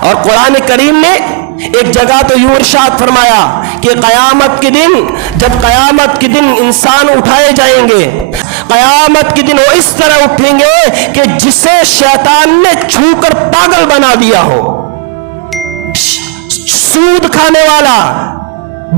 اور قرآن کریم نے ایک جگہ تو یوں ارشاد فرمایا کہ قیامت کے دن، جب قیامت کے دن انسان اٹھائے جائیں گے، قیامت کے دن وہ اس طرح اٹھیں گے کہ جسے شیطان نے چھو کر پاگل بنا دیا ہو۔ سود کھانے والا،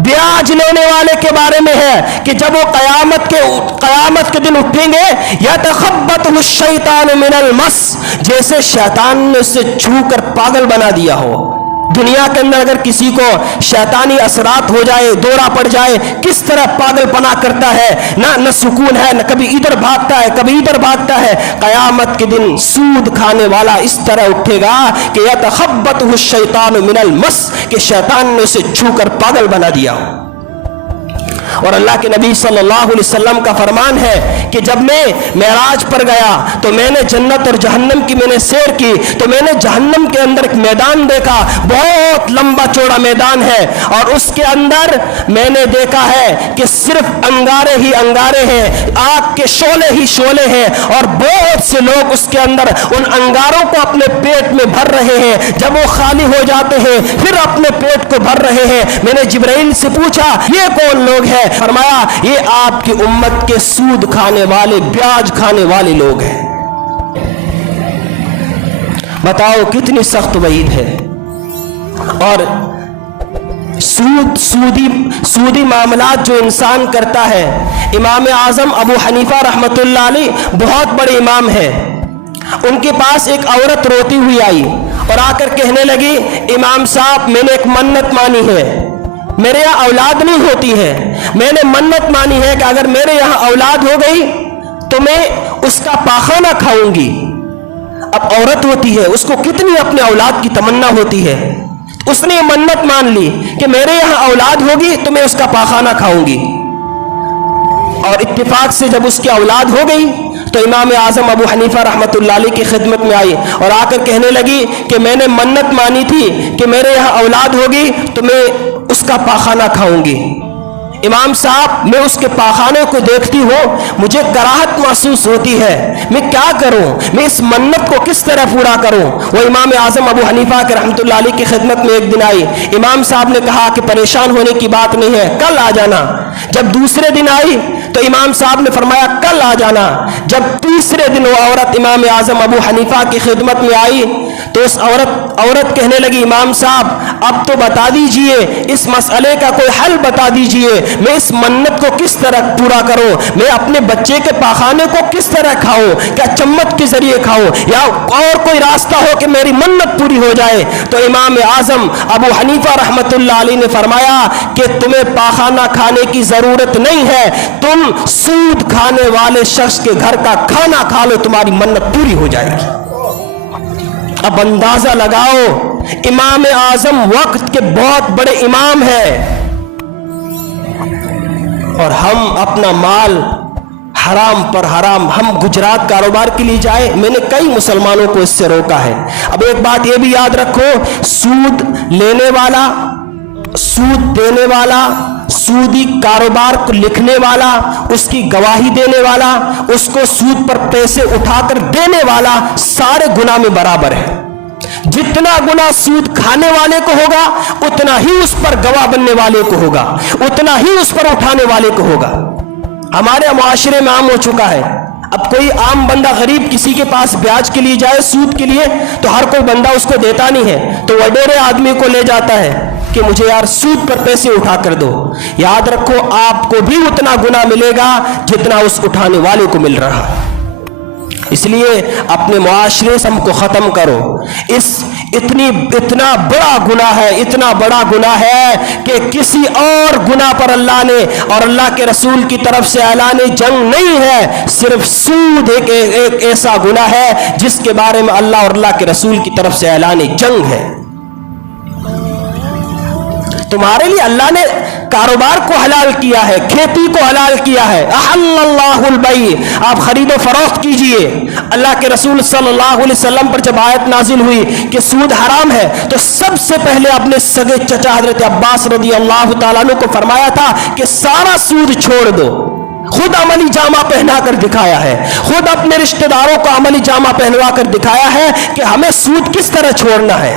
بیاج لینے والے کے بارے میں ہے کہ جب وہ قیامت کے دن اٹھیں گے، یتخبطہ الشیطان من المس، جیسے شیطان نے اسے چھو کر پاگل بنا دیا ہو۔ دنیا کے اندر اگر کسی کو شیطانی اثرات ہو جائے، دورہ پڑ جائے، کس طرح پاگل پنا کرتا ہے، نہ سکون ہے، نہ کبھی ادھر بھاگتا ہے کبھی ادھر بھاگتا ہے۔ قیامت کے دن سود کھانے والا اس طرح اٹھے گا کہ یتخبطہ الشیطان من المس، کہ شیطان نے اسے چھو کر پاگل بنا دیا ہو۔ اور اللہ کے نبی صلی اللہ علیہ وسلم کا فرمان ہے کہ جب میں معراج پر گیا تو میں نے جنت اور جہنم کی میں نے سیر کی، تو میں نے جہنم کے اندر ایک میدان دیکھا، بہت لمبا چوڑا میدان ہے، اور اس کے اندر میں نے دیکھا ہے کہ صرف انگارے ہی انگارے ہیں، آگ کے شعلے ہی شعلے ہیں، اور بہت سے لوگ اس کے اندر ان انگاروں کو اپنے پیٹ میں بھر رہے ہیں، جب وہ خالی ہو جاتے ہیں پھر اپنے پیٹ کو بھر رہے ہیں۔ میں نے جبرائیل سے پوچھا یہ کون لوگ ہیں؟ فرمایا یہ آپ کی امت کے سود کھانے والے، بیاج کھانے والے لوگ ہیں۔ بتاؤ کتنی سخت وعید ہے۔ اور سودی معاملات جو انسان کرتا ہے، امام اعظم ابو حنیفہ رحمۃ اللہ علیہ بہت بڑے امام ہیں، ان کے پاس ایک عورت روتی ہوئی آئی اور آ کر کہنے لگی امام صاحب میں نے ایک منت مانی ہے، میرے یہاں اولاد نہیں ہوتی ہے، میں نے منت مانی ہے کہ اگر میرے یہاں اولاد ہو گئی تو میں اس کا پاخانہ کھاؤں گی۔ اب عورت ہوتی ہے، اس کو کتنی اپنے اولاد کی تمنا ہوتی ہے، اس نے یہ منت مان لی کہ میرے یہاں اولاد ہوگی تو میں اس کا پاخانہ کھاؤں گی۔ اور اتفاق سے جب اس کی اولاد ہو گئی تو امام اعظم ابو حنیفہ رحمۃ اللہ علیہ کی خدمت میں آئی اور آ کر کہنے لگی کہ میں نے منت مانی تھی کہ میرے یہاں اولاد ہوگی تو میں اس کا پاخانہ کھاؤں گی۔ امام صاحب میں اس کے پاخانے کو دیکھتی ہوں مجھے کراہت محسوس ہوتی ہے، میں کیا کروں، میں اس منت کو کس طرح پورا کروں؟ وہ امام اعظم ابو حنیفہ کے رحمۃ اللہ علیہ کی خدمت میں ایک دن آئی، امام صاحب نے کہا کہ پریشان ہونے کی بات نہیں ہے، کل آ جانا۔ جب دوسرے دن آئی تو امام صاحب نے فرمایا کل آ جانا۔ جب تیسرے دن وہ عورت امام اعظم ابو حنیفہ کی خدمت میں آئی تو اس عورت کہنے لگی امام صاحب اب تو بتا دیجئے، اس مسئلے کا کوئی حل بتا دیجئے، میں اس منت کو کس طرح پورا کروں، میں اپنے بچے کے پاخانے کو کس طرح کھاؤں، کیا چمچ کے ذریعے کھاؤں یا اور کوئی راستہ ہو کہ میری منت پوری ہو جائے؟ تو امام اعظم ابو حنیفہ رحمۃ اللہ علیہ نے فرمایا کہ تمہیں پاخانہ کھانے کی ضرورت نہیں ہے، تم سود کھانے والے شخص کے گھر کا کھانا کھا لو، تمہاری منت پوری ہو جائے گی۔ اب اندازہ لگاؤ امام اعظم وقت کے بہت بڑے امام ہیں اور ہم اپنا مال حرام پر حرام، ہم گجرات کاروبار کے لیے جائے، میں نے کئی مسلمانوں کو اس سے روکا ہے۔ اب ایک بات یہ بھی یاد رکھو، سود لینے والا، سود دینے والا، سودی کاروبار کو لکھنے والا، اس کی گواہی دینے والا، اس کو سود پر پیسے اٹھا کر دینے والا، سارے گناہ میں برابر ہے۔ جتنا گناہ سود کھانے والے کو ہوگا اتنا ہی اس پر گواہ بننے والے کو ہوگا، اتنا ہی اس پر اٹھانے والے کو ہوگا۔ ہمارے معاشرے میں عام ہو چکا ہے، اب کوئی عام بندہ غریب کسی کے پاس بیاج کے لیے جائے سود کے لیے تو ہر کوئی بندہ اس کو دیتا نہیں ہے، تو وڈیرے آدمی کو لے جاتا ہے کہ مجھے یار سود پر پیسے اٹھا کر دو۔ یاد رکھو آپ کو بھی اتنا گناہ ملے گا جتنا اس اٹھانے والے کو مل رہا ہے۔ اس لیے اپنے معاشرے سے ہم کو ختم کرو۔ اتنا بڑا گناہ ہے، اتنا بڑا گناہ ہے کہ کسی اور گناہ پر اللہ نے اور اللہ کے رسول کی طرف سے اعلان جنگ نہیں ہے، صرف سود ایک ایسا گناہ ہے جس کے بارے میں اللہ اور اللہ کے رسول کی طرف سے اعلان جنگ ہے۔ تمہارے لیے اللہ نے کاروبار کو حلال کیا ہے، کھیتی کو حلال کیا ہے۔ احل اللہ البیع، آپ خرید و فروخت کیجئے۔ اللہ کے رسول صلی اللہ علیہ وسلم پر جب آیت نازل ہوئی کہ سود حرام ہے تو سب سے پہلے اپنے سگے چچا حضرت عباس رضی اللہ تعالیٰ عنہ کو فرمایا تھا کہ سارا سود چھوڑ دو۔ خود عملی جامہ پہنا کر دکھایا ہے، خود اپنے رشتہ داروں کو عملی جامہ پہنوا کر دکھایا ہے کہ ہمیں سود کس طرح چھوڑنا ہے۔